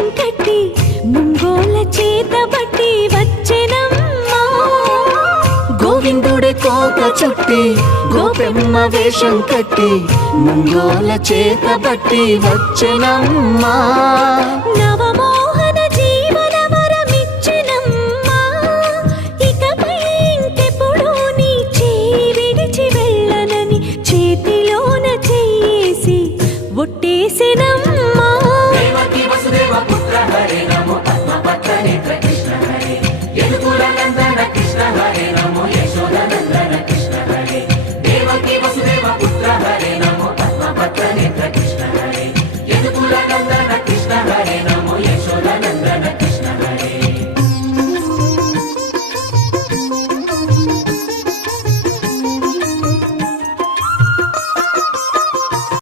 వేషం కట్టి ముంగోల చేతబట్టి వచ్చెనమ్మా. గోవిందుడే కోక చుట్టి గోపెమ్మ వేషం కట్టి ముంగోల చేతబట్టి వచ్చెనమ్మా. నవమోహన జీవన వరమిచ్చెనమ్మా. ఇకపై ఇంకెప్పుడు నీ చేయి విడిచి వెళ్ళనని చేతిలోన చెయ్యేసి ఒట్టేసెనమ్మా.